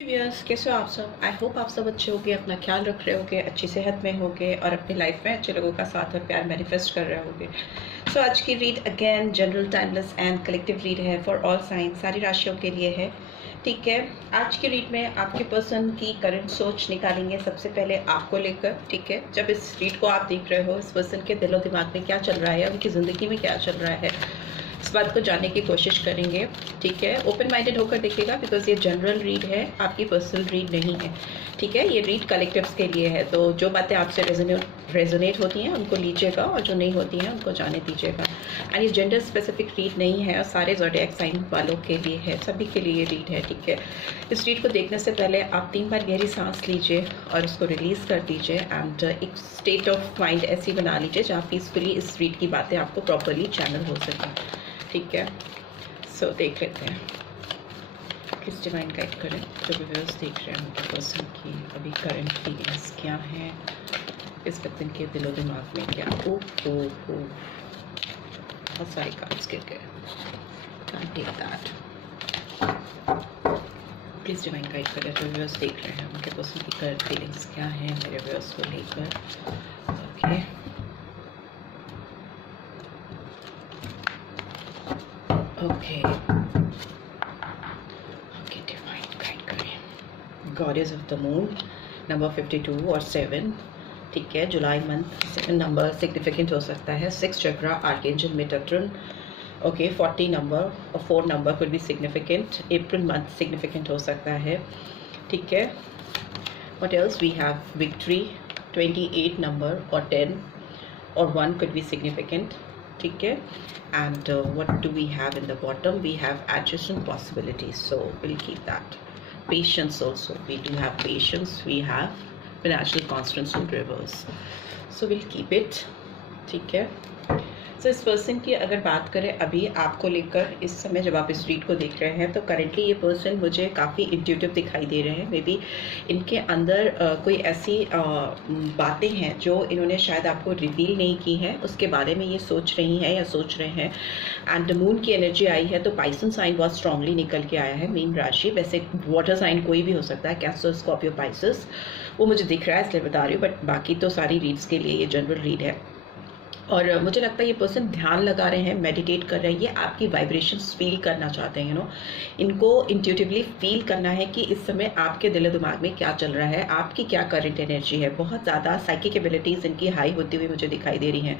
Viewers, कैसे हो आप सब। आई होप आप सब अच्छे होंगे, अपना ख्याल रख रहे होंगे, अच्छी सेहत में होंगे और अपनी लाइफ में अच्छे लोगों का साथ और प्यार मैनिफेस्ट कर रहे होंगे। सो आज की read again general, timeless and collective read है फॉर ऑल साइन, सारी राशियों के लिए है। ठीक है, आज की रीड में आपके पर्सन की करंट सोच निकालेंगे सबसे पहले आपको लेकर। ठीक है, जब इस रीड को आप देख रहे हो, इस पर्सन के दिलो दिमाग में क्या चल रहा है, उनकी ज़िंदगी में क्या चल रहा है, इस बात को जानने की कोशिश करेंगे। ठीक है, ओपन माइंडेड होकर देखिएगा, बिकॉज ये जनरल रीड है, आपकी पर्सनल रीड नहीं है। ठीक है, ये रीड कलेक्टिव्स के लिए है, तो जो बातें आपसे रेजोनेट होती हैं उनको लीजिएगा और जो नहीं होती हैं उनको जाने दीजिएगा। एंड ये जेंडर स्पेसिफिक रीड नहीं है और सारे ज़ोडिएक साइन वालों के लिए है, सभी के लिए ये रीड है। ठीक है, इस रीड को देखने से पहले आप 3 बार गहरी सांस लीजिए और उसको रिलीज़ कर दीजिए एंड एक स्टेट ऑफ माइंड ऐसी बना लीजिए जहाँ पीसफुली इस रीड की बातें आपको प्रॉपरली चैनल हो सकें। ठीक है, सो देख लेते हैं किस डिवाइन गाइड करें। जो व्यूअर्स देख रहे हैं उनके पर्सन की अभी करंट फीलिंग्स क्या हैं, इस पर्सन के दिलो दिमाग में क्या। ओ बहुत सारे कार्ड्स गिर गए, can't take that. Please divine guide करें। जो व्यूअर्स देख रहे हैं उनके पर्सन की करंट फीलिंग्स क्या हैं मेरे व्यूअर्स को लेकर। Okay, okay okay, divine guide करें। Goddess of the moon, number 52 और 7। ठीक है, जुलाई मंथ 7 नंबर सिग्निफिकेंट हो सकता है। 6 chakra, archangel Metatron. Okay, 40 number और 4 number could be significant. April month significant हो सकता है। ठीक है, what else we have, victory, 28 number और 10 और 1 कुड बी सिग्निफिकेंट। ठीक है, and what do we have in the bottom? We have adjacent possibilities, so we'll keep that. Patience also, we do have patience. We have financial constants in reverse, so we'll keep it. ठीक है, सो इस person की अगर बात करें अभी आपको लेकर, इस समय जब आप इस रीड को देख रहे हैं तो करेंटली ये पर्सन मुझे काफ़ी इंट्यूटिव दिखाई दे रहे हैं। मे बी इनके अंदर कोई ऐसी बातें हैं जो इन्होंने शायद आपको रिवील नहीं की हैं, उसके बारे में ये सोच रही हैं या सोच रहे हैं। एंड मून की एनर्जी आई है तो पाइसन साइन बहुत स्ट्रांगली निकल के आया है, मीन राशि। वैसे वाटर साइन कोई भी हो सकता है, कैंसर, स्कॉर्पियो, पाइसेस, वो मुझे दिख रहा है इसलिए बता रही हूँ, बट बाकी तो सारी रीड्स के लिए ये जनरल रीड है। और मुझे लगता है ये पर्सन ध्यान लगा रहे हैं, मेडिटेट कर रहे हैं, ये आपकी वाइब्रेशंस फील करना चाहते हैं। इनको इंट्यूटिवली फील करना है कि इस समय आपके दिल दिमाग में क्या चल रहा है, आपकी क्या करंट एनर्जी है। बहुत ज़्यादा साइकिक एबिलिटीज़ इनकी हाई होती हुई मुझे दिखाई दे रही हैं।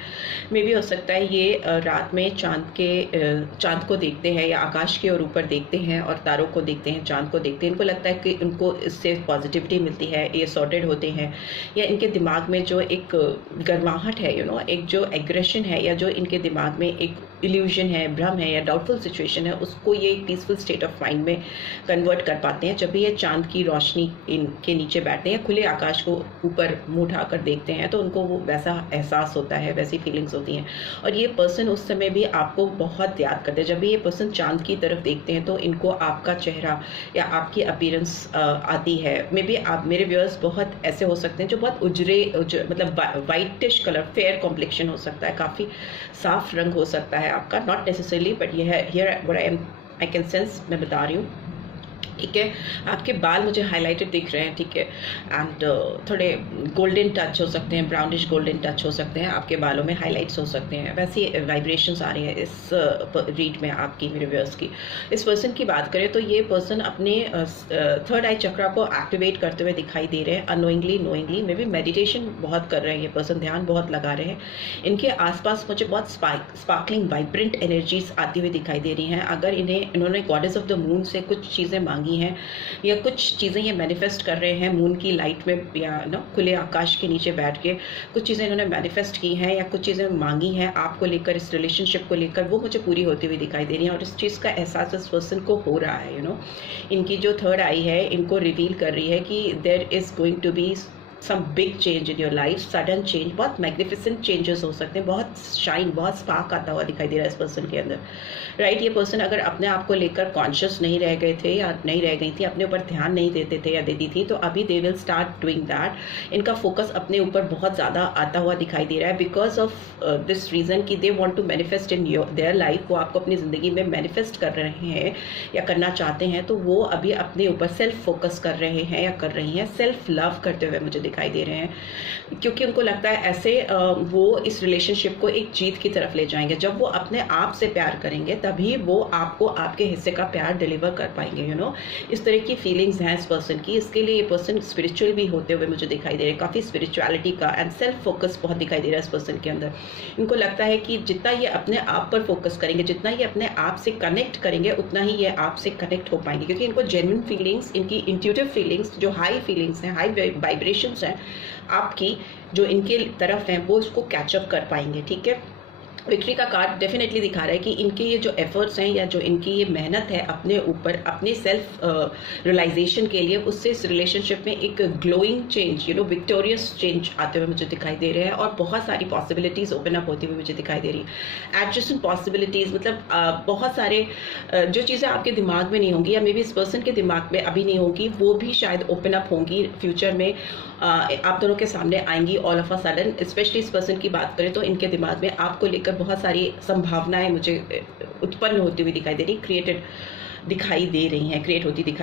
मे भी हो सकता है ये रात में चांद को देखते हैं या आकाश के और ऊपर देखते हैं और तारों को देखते हैं, चांद को देखते हैं, इनको लगता है कि उनको इससे पॉजिटिविटी मिलती है, ये सॉर्टेड होते हैं। या इनके दिमाग में जो एक गर्माहट है, एक जो एग्रेशन है या जो इनके दिमाग में एक इल्यूजन है, भ्रम है या डाउटफुल सिचुएशन है, उसको ये एक पीसफुल स्टेट ऑफ माइंड में कन्वर्ट कर पाते हैं जब भी ये चांद की रोशनी इनके नीचे बैठते हैं या खुले आकाश को ऊपर मुंह उठाकर देखते हैं, तो उनको वो वैसा एहसास होता है, वैसी फीलिंग्स होती हैं। और ये पर्सन उस समय भी आपको बहुत याद करते हैं। जब भी ये पर्सन चांद की तरफ देखते हैं तो इनको आपका चेहरा या आपकी अपीयरेंस आती है। मे बी आप मेरे व्यूअर्स बहुत ऐसे हो सकते हैं जो बहुत मतलब वाइटिश कलर, फेयर कॉम्प्लेक्शन हो सकता है, काफ़ी साफ रंग हो सकता है आपका, नॉट नेसेसरली, बट ये है here what I can sense, मैं बता रही हूँ। ठीक है, आपके बाल मुझे हाईलाइटेड दिख रहे हैं। ठीक है, एंड थोड़े गोल्डन टच हो सकते हैं, ब्राउनिश गोल्डन टच हो सकते हैं, आपके बालों में हाईलाइट्स हो सकते हैं। वैसी वाइब्रेशंस आ रही हैं इस रीड में आपकी, मेरे व्यूअर्स की। इस पर्सन की बात करें तो ये पर्सन अपने थर्ड आई चक्रा को एक्टिवेट करते हुए दिखाई दे रहे हैं, unknowingly knowingly. May be meditation बहुत कर रहे हैं ये पर्सन, ध्यान बहुत लगा रहे हैं। इनके आसपास मुझे बहुत स्पार्कलिंग वाइब्रेंट एनर्जीज आती हुई दिखाई दे रही हैं। अगर इन्होंने गॉडेस ऑफ द मून से कुछ चीज़ें मांगी हैं या कुछ चीज़ें ये मैनिफेस्ट कर रहे हैं मून की लाइट में या खुले आकाश के नीचे बैठ के, कुछ चीज़ें इन्होंने मैनिफेस्ट की हैं या कुछ चीज़ें मांगी हैं आपको लेकर, इस रिलेशनशिप को लेकर, वो मुझे पूरी होती हुई दिखाई दे रही हैं। और इस चीज़ का एहसास इस पर्सन को हो रहा है। इनकी जो थर्ड आई है इनको रिवील कर रही है कि there is going to be some big change in your life, sudden change, बहुत मैग्निफिसेंट चेंजेस हो सकते हैं, बहुत शाइन, बहुत स्पार्क आता हुआ दिखाई दे रहा है इस पर्सन के अंदर। राइट। ये पर्सन अगर अपने आप को लेकर कॉन्शियस नहीं रह गए थे या नहीं रह गई थी, अपने ऊपर ध्यान नहीं देते थे या देती थी, तो अभी they will start doing that. इनका फोकस अपने ऊपर बहुत ज़्यादा आता हुआ दिखाई दे रहा है बिकॉज ऑफ दिस रीज़न कि they want to manifest in their life. वो आपको अपनी ज़िंदगी में मैनिफेस्ट कर रहे हैं या करना चाहते हैं, तो वो अभी अपने ऊपर सेल्फ फोकस कर रहे हैं या कर रही हैं, सेल्फ लव करते हुए मुझे दिखाई दे रहे हैं, क्योंकि उनको लगता है ऐसे वो इस रिलेशनशिप को एक जीत की तरफ ले जाएंगे। जब वो अपने आप से प्यार करेंगे तभी वो आपको आपके हिस्से का प्यार डिलीवर कर पाएंगे। यू नो, इस तरह की फीलिंग्स हैं इस पर्सन की। इसके लिए ये पर्सन स्पिरिचुअल भी होते हुए मुझे दिखाई दे रहे हैं, काफ़ी स्पिरिचुअलिटी का एंड सेल्फ फोकस बहुत दिखाई दे रहा है इस पर्सन के अंदर। इनको लगता है कि जितना ये अपने आप पर फोकस करेंगे, जितना ये अपने आप से कनेक्ट करेंगे, उतना ही ये आपसे कनेक्ट हो पाएंगे, क्योंकि इनको जेन्युइन फीलिंग्स, इनकी इंट्यूटिव फीलिंग्स, जो हाई फीलिंग्स हैं, हाई वाइब्रेशंस हैं आपकी, जो इनके तरफ हैं, वो इसको कैचअप कर पाएंगे। ठीक है, विक्ट्री का कार्ड डेफिनेटली दिखा रहा है कि इनके ये जो एफर्ट्स हैं या जो इनकी ये मेहनत है अपने ऊपर, अपने सेल्फ रियलाइजेशन के लिए, उससे इस रिलेशनशिप में एक glowing change, you know, victorious change आते हुए मुझे दिखाई दे रहे हैं और बहुत सारी पॉसिबिलिटीज़ ओपन अप होती हुई मुझे दिखाई दे रही है। एडजस्टेंट पॉसिबिलिटीज़ मतलब बहुत सारे जो चीज़ें आपके दिमाग में नहीं होंगी या मे बी इस पर्सन के दिमाग में अभी नहीं होंगी, वो भी शायद ओपन अप होंगी फ्यूचर में, आप दोनों के सामने आएंगी all of a sudden. Specially इस पर्सन की बात करें तो इनके दिमाग में आपको लेकर बहुत सारी संभावनाएं मुझे उत्पन्न होती हुई दिखाई दे रही, क्रिएट होती दिखाई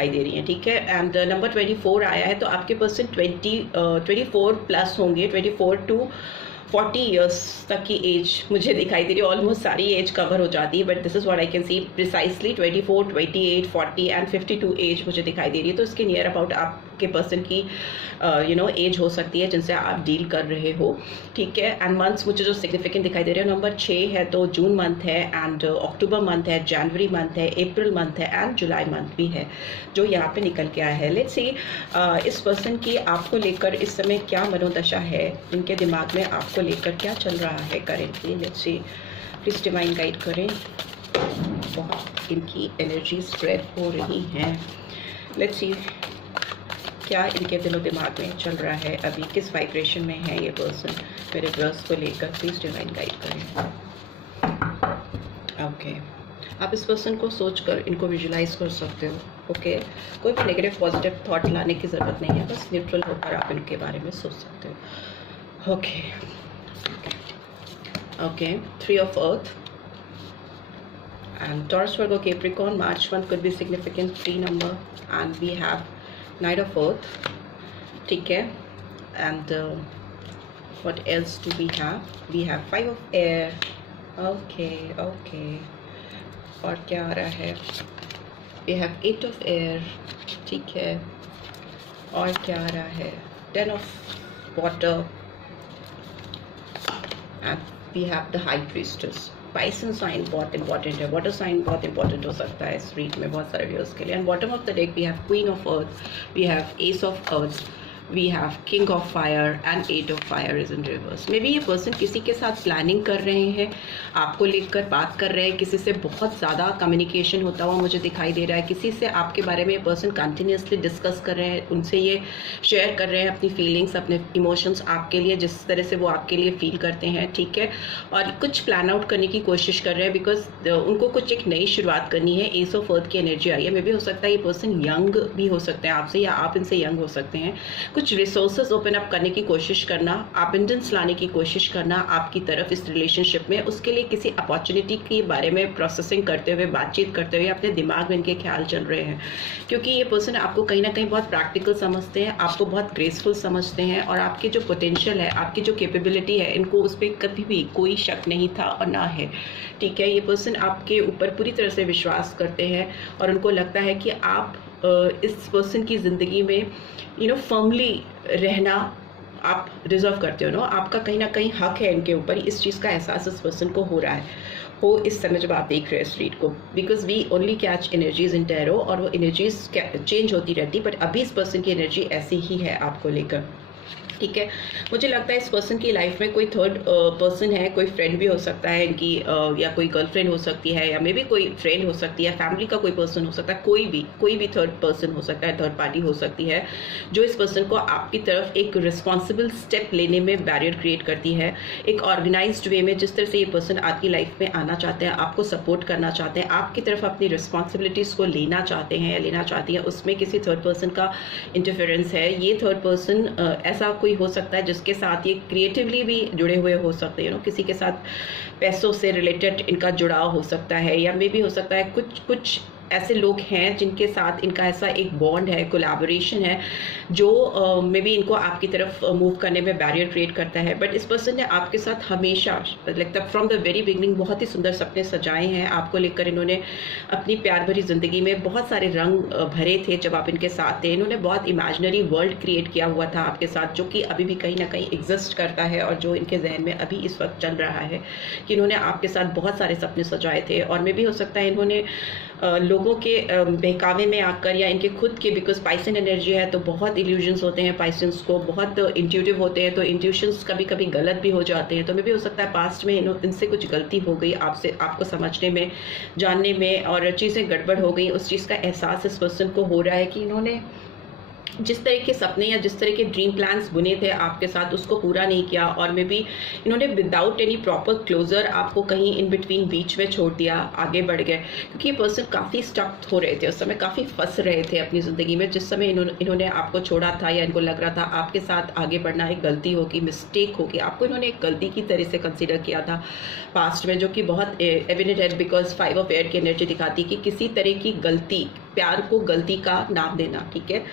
दे रही हैं। ठीक है, एंड नंबर 24 आया है, तो आपके पर्सन 24 प्लस होंगे, 24 टू 40 ईयर्स तक की एज मुझे दिखाई दे रही है। ऑलमोस्ट सारी एज कवर हो जाती है, but this is what I can see precisely 24, 28, 40 and 52 age मुझे दिखाई दे रही है। तो इसके नियर अबाउट आपके पर्सन की यू नो एज हो सकती है जिनसे आप डील कर रहे हो। ठीक है, एंड मंथ्स मुझे जो सिग्निफिकेंट दिखाई दे रहे हैं, नंबर 6 है तो जून मंथ है, एंड अक्टूबर मंथ है, जनवरी मंथ है, अप्रैल मंथ है एंड जुलाई मंथ भी है जो यहाँ पे निकल के आया है। लेट्स सी इस पर्सन की आपको लेकर इस समय क्या मनोदशा है, इनके दिमाग में आपको लेकर क्या चल रहा है currently. Let's see, please divine guide करें। बहुत इनकी एनर्जी स्प्रेड हो रही हैं। लेट्स सी क्या इनके दिलो दिमाग में चल रहा है, अभी किस वाइब्रेशन में है ये पर्सन मेरे व्यूअर्स को लेकर। प्लीज डिवाइन गाइड करें। ओके, आप इस पर्सन को सोचकर इनको विजुलाइज कर सकते हो। ओके, कोई भी नेगेटिव पॉजिटिव थॉट लाने की ज़रूरत नहीं है, बस न्यूट्रल होकर आप इनके बारे में सोच सकते हो। Okay okay, 3 of earth and Taurus, Virgo, Capricorn. March month could be significant 3 number, and we have Knight of Earth. ठीक है, and what else do we have? We have 5 of air. Okay, okay. और क्या आ रहा है? We have 8 of air. ठीक है, और क्या आ रहा है? 10 of water. And we have the High Priestess. Piscean sign बहुत इंपॉर्टेंट है, वाटर साइन बहुत इंपॉर्टेंट हो सकता है इस रीड में बहुत सारे व्यूअर्स के लिए। And bottom of the deck we have queen of earth, we have ace of earth, we have king of fire and 8 of fire is in reverse. Maybe ये पर्सन किसी के साथ planning कर रहे हैं, आपको लेकर बात कर रहे हैं, किसी से बहुत ज़्यादा कम्युनिकेशन होता हुआ मुझे दिखाई दे रहा है, किसी से आपके बारे में ये पर्सन कंटिन्यूसली डिस्कस कर रहे हैं, उनसे ये शेयर कर रहे हैं अपनी फीलिंग्स, अपने इमोशंस आपके लिए, जिस तरह से वो आपके लिए फील करते हैं। ठीक है, और कुछ प्लान आउट करने की कोशिश कर रहे हैं बिकॉज उनको कुछ एक नई शुरुआत करनी है। एस ऑफ अर्थ की एनर्जी आई है, मे बी हो सकता है ये पर्सन यंग भी हो सकते हैं आपसे, या आप इनसे यंग हो सकते हैं। कुछ रिसोर्सेज ओपन अप करने की कोशिश करना, अबंडेंस लाने की कोशिश करना आपकी तरफ इस रिलेशनशिप में, उसके लिए किसी अपॉर्चुनिटी के बारे में प्रोसेसिंग करते हुए, बातचीत करते हुए अपने दिमाग में इनके ख्याल चल रहे हैं, क्योंकि ये पर्सन आपको कहीं ना कहीं बहुत प्रैक्टिकल समझते हैं, आपको बहुत ग्रेसफुल समझते हैं, और आपकी जो पोटेंशियल है, आपकी जो कैपेबिलिटी है, इनको उस पर कभी भी कोई शक नहीं था और ना है। ठीक है, ये पर्सन आपके ऊपर पूरी तरह से विश्वास करते हैं और उनको लगता है कि आप इस पर्सन की ज़िंदगी में यू नो फर्मली रहना आप डिजर्व करते हो नो, आपका कहीं ना कहीं हक है इनके ऊपर। इस चीज़ का एहसास इस पर्सन को हो रहा है, हो इस समय जब आप देख रहे हैं इस रीड को, because we only catch energies in tarot और वो एनर्जीज चेंज होती रहती, बट अभी इस पर्सन की एनर्जी ऐसी ही है आपको लेकर। ठीक है। मुझे लगता है इस पर्सन की लाइफ में कोई थर्ड पर्सन है, कोई फ्रेंड भी हो सकता है इनकी, या कोई गर्लफ्रेंड हो सकती है, या मे बी कोई फ्रेंड हो सकती है, फैमिली का कोई पर्सन हो सकता है, कोई भी थर्ड पर्सन हो सकता है, थर्ड पार्टी हो सकती है, जो इस पर्सन को आपकी तरफ एक रिस्पॉन्सिबल स्टेप लेने में बैरियर क्रिएट करती है। एक ऑर्गेनाइज्ड वे में जिस तरह से ये पर्सन आपकी लाइफ में आना चाहते हैं, आपको सपोर्ट करना चाहते हैं, आपकी तरफ अपनी रिस्पॉन्सिबिलिटीज़ को लेना चाहते हैं या लेना चाहती हैं, उसमें किसी थर्ड पर्सन का इंटरफेरेंस है। ये थर्ड पर्सन ऐसा कोई हो सकता है जिसके साथ ये क्रिएटिवली भी जुड़े हुए हो सकते हैं, किसी के साथ पैसों से रिलेटेड इनका जुड़ाव हो सकता है, या मे भी हो सकता है कुछ ऐसे लोग हैं जिनके साथ इनका ऐसा एक बॉन्ड है, कोलैबोरेशन है, जो मे बी इनको आपकी तरफ मूव करने में बैरियर क्रिएट करता है। बट इस पर्सन ने आपके साथ हमेशा लगता है फ्रॉम द वेरी बिगनिंग बहुत ही सुंदर सपने सजाए हैं आपको लेकर। इन्होंने अपनी प्यार भरी ज़िंदगी में बहुत सारे रंग भरे थे जब आप इनके साथ थे। इन्होंने बहुत इमेजिनरी वर्ल्ड क्रिएट किया हुआ था आपके साथ, जो कि अभी भी कहीं ना कहीं एग्जिस्ट करता है, और जो इनके जहन में अभी इस वक्त चल रहा है कि इन्होंने आपके साथ बहुत सारे सपने सजाए थे। और मे भी हो सकता है इन्होंने लोगों के बहकावे में आकर, या इनके खुद के, बिकॉज पाइसन एनर्जी है तो बहुत इल्यूजन्स होते हैं पाइसन्स को, बहुत इंट्यूटिव होते हैं, तो इंट्यूशंस कभी कभी गलत भी हो जाते हैं। तो मे भी हो सकता है पास्ट में इनसे कुछ गलती हो गई, आपको समझने में, जानने में, और चीज़ें गड़बड़ हो गई। उस चीज़ का एहसास इस पर्सन को हो रहा है कि इन्होंने जिस तरह के सपने या जिस तरह के ड्रीम प्लान्स बुने थे आपके साथ, उसको पूरा नहीं किया, और मे बी इन्होंने विदाउट एनी प्रॉपर क्लोजर आपको कहीं इन बिटवीन बीच में छोड़ दिया, आगे बढ़ गए। क्योंकि ये पर्सन काफ़ी स्टक हो रहे थे उस समय, काफ़ी फंस रहे थे अपनी ज़िंदगी में। जिस समय इन्होंने आपको छोड़ा था, या इनको लग रहा था आपके साथ आगे बढ़ना एक गलती होगी, मिस्टेक होगी, आपको इन्होंने एक गलती की तरह से कंसिडर किया था पास्ट में, जो कि बहुत एविडेंट है, बिकॉज 5 ऑफ एयर की एनर्जी दिखाती है कि किसी तरह की गलती, प्यार को गलती का नाम देना, ठीक है,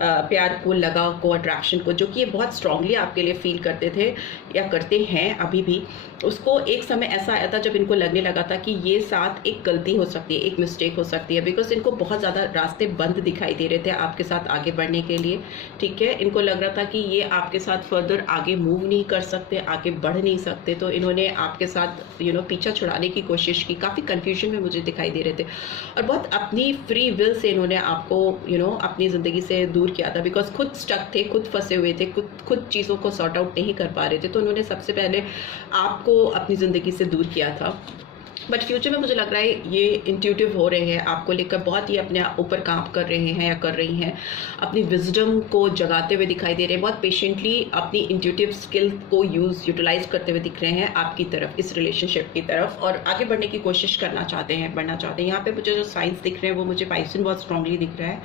प्यार को, लगाव को, अट्रैक्शन को, जो कि ये बहुत स्ट्रांगली आपके लिए फील करते थे या करते हैं अभी भी, उसको एक समय ऐसा आया था जब इनको लगने लगा था कि ये साथ एक गलती हो सकती है, एक मिस्टेक हो सकती है, बिकॉज इनको बहुत ज़्यादा रास्ते बंद दिखाई दे रहे थे आपके साथ आगे बढ़ने के लिए, ठीक है। इनको लग रहा था कि ये आपके साथ फर्दर आगे मूव नहीं कर सकते, आगे बढ़ नहीं सकते, तो इन्होंने आपके साथ पीछा छुड़ाने की कोशिश की। काफ़ी कन्फ्यूजन में मुझे दिखाई दे रहे थे, और बहुत अपनी फ्री विल से इन्होंने आपको अपनी ज़िंदगी से दूर किया था, बिकॉज खुद स्टक थे, खुद फंसे हुए थे, खुद चीज़ों को सॉर्ट आउट नहीं कर पा रहे थे, तो उन्होंने सबसे पहले आपको अपनी ज़िंदगी से दूर किया था। बट फ्यूचर में मुझे लग रहा है ये इंट्यूटिव हो रहे हैं आपको लेकर, बहुत ही अपने ऊपर काम कर रहे हैं या कर रही हैं, अपनी विजडम को जगाते हुए दिखाई दे रहे हैं, बहुत पेशेंटली अपनी इंट्यूटिव स्किल को यूटिलाइज करते हुए दिख रहे हैं आपकी तरफ, इस रिलेशनशिप की तरफ, और आगे बढ़ने की कोशिश करना चाहते हैं, बढ़ना चाहते हैं। यहाँ पे मुझे जो साइंस दिख रहे हैं वो मुझे पाइसन बहुत स्ट्रांगली दिख रहा है,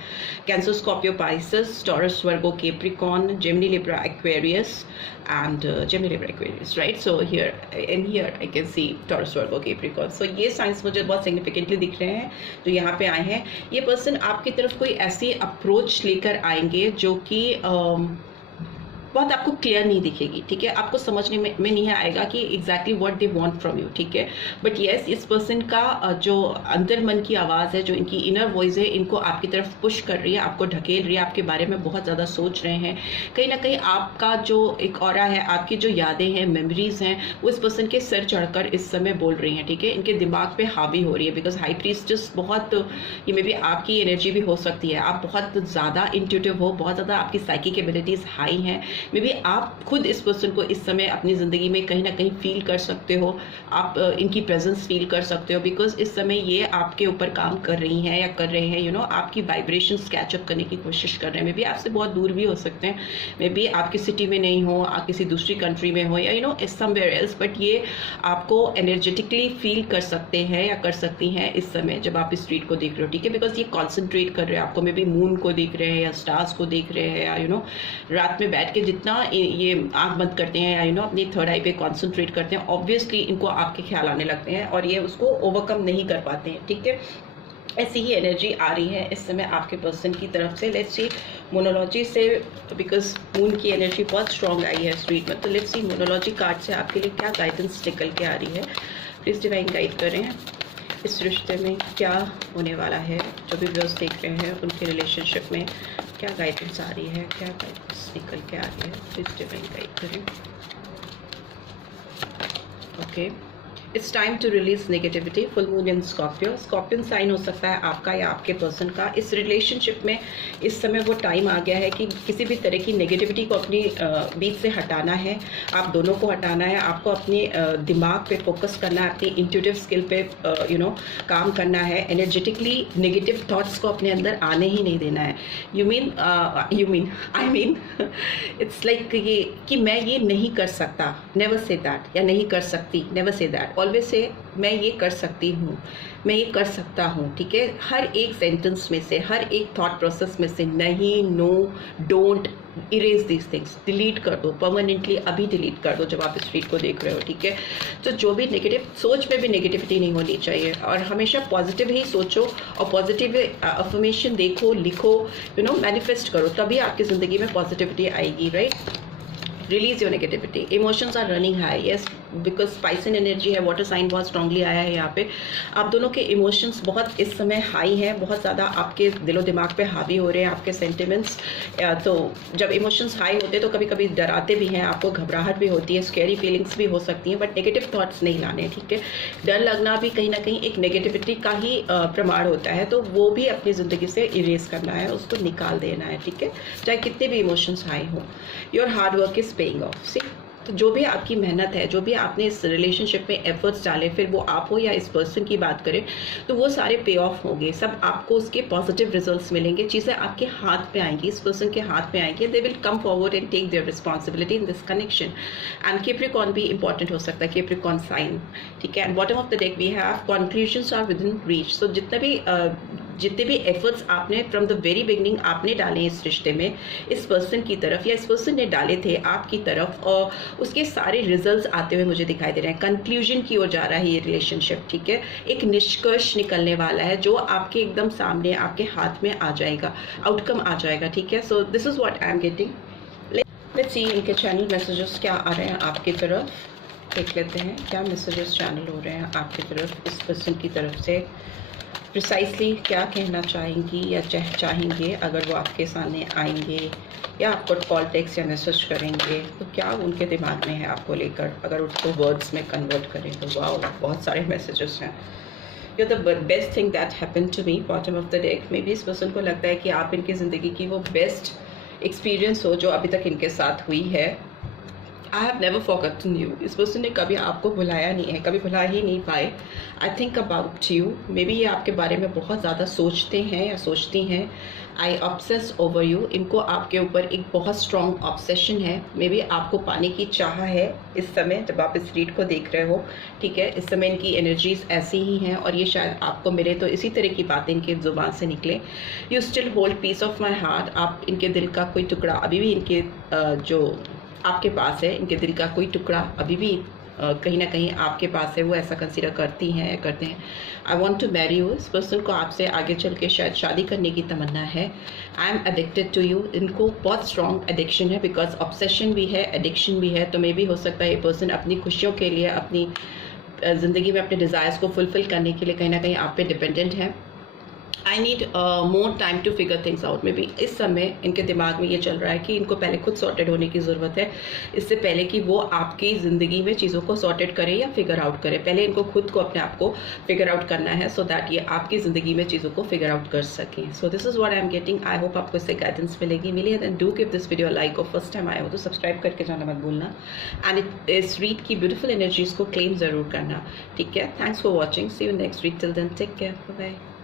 cancer, Scorpio, Pisces, taurus, Virgo, Capricorn, Gemini, Libra, Aquarius and Gemini, Libra, Aquarius, right? So here I can see Taurus, Virgo, Capricorn. So ये साइंस मुझे बहुत सिग्निफिकेंटली दिख रहे हैं जो यहाँ पे आए हैं। ये पर्सन आपकी तरफ कोई ऐसी अप्रोच लेकर आएंगे जो कि बहुत आपको क्लियर नहीं दिखेगी, ठीक है, आपको समझने में नहीं आएगा कि exactly what they want from you, ठीक है। बट येस, इस पर्सन का जो अंदर मन की आवाज़ है, जो इनकी इनर वॉइस है, इनको आपकी तरफ पुश कर रही है, आपको ढकेल रही है, आपके बारे में बहुत ज़्यादा सोच रहे हैं। कहीं ना कहीं आपका जो एक ऑरा है, आपकी जो यादें हैं, मेमोरीज हैं, वो इस पर्सन के सर चढ़कर इस समय बोल रही हैं, ठीक है, इनके दिमाग पे हावी हो रही है, बिकॉज हाई प्रीस्टेस बहुत, ये मे बी आपकी एनर्जी भी हो सकती है, आप बहुत ज़्यादा इंट्यूटिव हो, बहुत ज़्यादा आपकी साइकिक एबिलिटीज़ हाई हैं, मे बी आप खुद इस पर्सन को इस समय अपनी ज़िंदगी में कहीं ना कहीं फील कर सकते हो, आप इनकी प्रेजेंस फील कर सकते हो, बिकॉज इस समय ये आपके ऊपर काम कर रही हैं या कर रहे हैं, आपकी वाइब्रेशंस कैचअप करने की कोशिश कर रहे हैं। मे बी आपसे बहुत दूर भी हो सकते हैं, मे बी आपकी सिटी में नहीं हो, आप किसी दूसरी कंट्री में हो, या समवेयर एल्स, बट ये आपको एनर्जेटिकली फील कर सकते हैं या कर सकती हैं इस समय जब आप इस स्ट्रीट को देख रहे हो, ठीक है, बिकॉज ये कॉन्सेंट्रेट कर रहे हैं आपको, मे बी मून को देख रहे हैं या स्टार्स को देख रहे हैं, या रात में बैठ के जितना ये आंख बंद करते हैं या अपनी थर्ड आई पे कॉन्सेंट्रेट करते हैं, ऑब्वियसली इनको आपके ख्याल आने लगते हैं और ये उसको ओवरकम नहीं कर पाते हैं, ठीक है। ऐसी ही एनर्जी आ रही है इस समय आपके पर्सन की तरफ से। लेट्स सी मोनोलॉजी से, बिकॉज मून की एनर्जी बहुत स्ट्रॉन्ग आई है स्ट्रीट में, तो लेट्स सी मोनोलॉजी कार्ड से आपके लिए क्या गाइडेंस निकल के आ रही है। प्लीज़ डिवाइन गाइड करें, इस रिश्ते में क्या होने वाला है, जो भी व्यूअर्स देख रहे हैं उनके रिलेशनशिप में क्या गाइडेंस आ रही है, क्या गाइडेंस निकल के आ रही है, प्लीज़ डिवाइन गाइड करें। Okay, it's time to release negativity. Full moon in Scorpio, scorpion sign हो सकता है आपका या आपके पर्सन का। इस रिलेशनशिप में इस समय वो टाइम आ गया है कि किसी भी तरह की नेगेटिविटी को अपनी बीच से हटाना है, आप दोनों को हटाना है। आपको अपने दिमाग पे फोकस करना है, अपनी इंट्यूटिव स्किल पे काम करना है। एनर्जेटिकली नेगेटिव थॉट्स को अपने अंदर आने ही नहीं देना है। आई मीन इट्स लाइक ये कि मैं ये नहीं कर सकता, नेवर से दैट, या नहीं कर सकती, never say that. Always say मैं ये कर सकती हूँ, मैं ये कर सकता हूँ, ठीक है। हर एक सेंटेंस में से, हर एक थॉट प्रोसेस में से नहीं, no, don't, erase this things, delete कर दो परमानेंटली, अभी डिलीट कर दो जब आप इस रीड को देख रहे हो, ठीक है। तो जो भी नेगेटिव सोच में भी नेगेटिविटी नहीं होनी चाहिए, और हमेशा पॉजिटिव ही सोचो और पॉजिटिव अफर्मेशन देखो, लिखो, मैनिफेस्ट करो, तभी आपकी ज़िंदगी में पॉजिटिविटी आएगी, right. Release your negativity. Emotions are running high, yes, because स्पाइसन एनर्जी है, वाटर साइन बहुत स्ट्रांगली आया है यहाँ पे। आप दोनों के इमोशंस बहुत इस समय हाई हैं, बहुत ज़्यादा आपके दिलो दिमाग पे हावी हो रहे हैं आपके सेंटिमेंट्स। तो जब इमोशंस हाई होते हैं तो कभी कभी डराते भी हैं, आपको घबराहट भी होती है, स्कैरी फीलिंग्स भी हो सकती हैं, बट नेगेटिव थॉट्स नहीं लाने, ठीक है। डर लगना भी कहीं ना कहीं एक नेगेटिविटी का ही प्रमाण होता है, तो वो भी अपनी ज़िंदगी से इरेज करना है, उसको निकाल देना है, ठीक है, चाहे कितने भी इमोशंस हाई हो। Your hard work is paying off. See, तो जो भी आपकी मेहनत है, जो भी आपने इस रिलेशनशिप में एफर्ट्स डाले, फिर वो आप हो या इस पर्सन की बात करें, तो वो सारे पे ऑफ होंगे, सब आपको उसके पॉजिटिव रिजल्ट्स मिलेंगे, चीज़ें आपके हाथ में आएंगी, इस पर्सन के हाथ में आएंगी। They will come forward and take their responsibility in this connection. And Capricorn भी इंपॉर्टेंट हो सकता है, कैप्रिकॉर्न साइन, ठीक है। And bottom of the deck we have conclusions are within reach. So जितने भी एफर्ट्स आपने फ्रॉम द वेरी बिगनिंग आपने डाले इस रिश्ते में, इस पर्सन की तरफ या इस पर्सन ने डाले थे आपकी तरफ, और उसके सारे रिजल्ट्स आते हुए मुझे दिखाई दे रहे हैं। कंक्लूजन की ओर जा रहा है ये रिलेशनशिप, ठीक है। एक निष्कर्ष निकलने वाला है जो आपके एकदम सामने, आपके हाथ में आ जाएगा, आउटकम आ जाएगा, ठीक है। So this is what I am getting. Let's see इनके चैनल मैसेजेस क्या आ रहे हैं आपकी तरफ, देख लेते हैं क्या मैसेजेस चैनल हो रहे हैं आपकी तरफ, इस पर्सन की तरफ से प्रिसाइसली क्या कहना चाहेंगी या चाहेंगे। अगर वो आपके सामने आएंगे या आपको कॉल, टेक्स्ट या मैसेज करेंगे, तो क्या उनके दिमाग में है आपको लेकर, अगर उसको वर्ड्स में कन्वर्ट करें तो। वाओ, बहुत सारे मैसेजेस हैं। You're the best thing that happened to me, bottom of the deck। May be इस पर्सन को लगता है कि आप इनकी ज़िंदगी की वो बेस्ट एक्सपीरियंस हो जो अभी तक इनके साथ हुई है। I have never forgotten you. इस पर्सन ने कभी आपको भुलाया नहीं है, कभी भुला ही नहीं पाए। I think about you. May be ये आपके बारे में बहुत ज़्यादा सोचते हैं या सोचती हैं। आई ऑब्सेस ओवर यू। इनको आपके ऊपर एक बहुत स्ट्रॉन्ग ऑब्सेशन है। मे बी आपको पाने की चाह है इस समय जब आप इस रीड को देख रहे हो, ठीक है। इस समय इनकी एनर्जीज ऐसी ही हैं और ये शायद आपको मिले तो इसी तरह की बातें इनकी ज़ुबान से निकले। You still hold piece of my heart. आप इनके दिल का कोई टुकड़ा अभी भी इनके जो आपके पास है, इनके दिल का कोई टुकड़ा अभी भी कहीं ना कहीं आपके पास है, वो ऐसा कंसीडर करती हैं या करते हैं। I want to marry you. इस पर्सन को आपसे आगे चल के शायद शादी करने की तमन्ना है। I am addicted to you. इनको बहुत स्ट्रॉन्ग एडिक्शन है, बिकॉज ऑब्सेशन भी है, एडिक्शन भी है। तो मे भी हो सकता है ये पर्सन अपनी खुशियों के लिए, अपनी ज़िंदगी में अपने डिज़ायर्स को फुलफिल करने के लिए कहीं ना कहीं आप पे डिपेंडेंट है। I need more time to figure things out. में भी इस समय इनके दिमाग में ये चल रहा है कि इनको पहले खुद सॉर्टेड होने की ज़रूरत है, इससे पहले कि वो आपकी ज़िंदगी में चीज़ों को सॉर्टेड करे या फिगर आउट करे। पहले इनको खुद को, अपने आप को फिगर आउट करना है, सो दैट ये आपकी ज़िंदगी में चीज़ों को फिगर आउट कर सकें। So this is what I am getting. I hope आपको इससे गाइडेंस मिली है। Then do give this video like, और फर्स्ट टाइम आए हो तो सब्सक्राइब करके जाना मत भूलना। एंड इस रीड की ब्यूटीफुल एनर्जीज को क्लेम ज़रूर करना, ठीक है। Thanks for watching. See you next read. Till then take care, bye bye.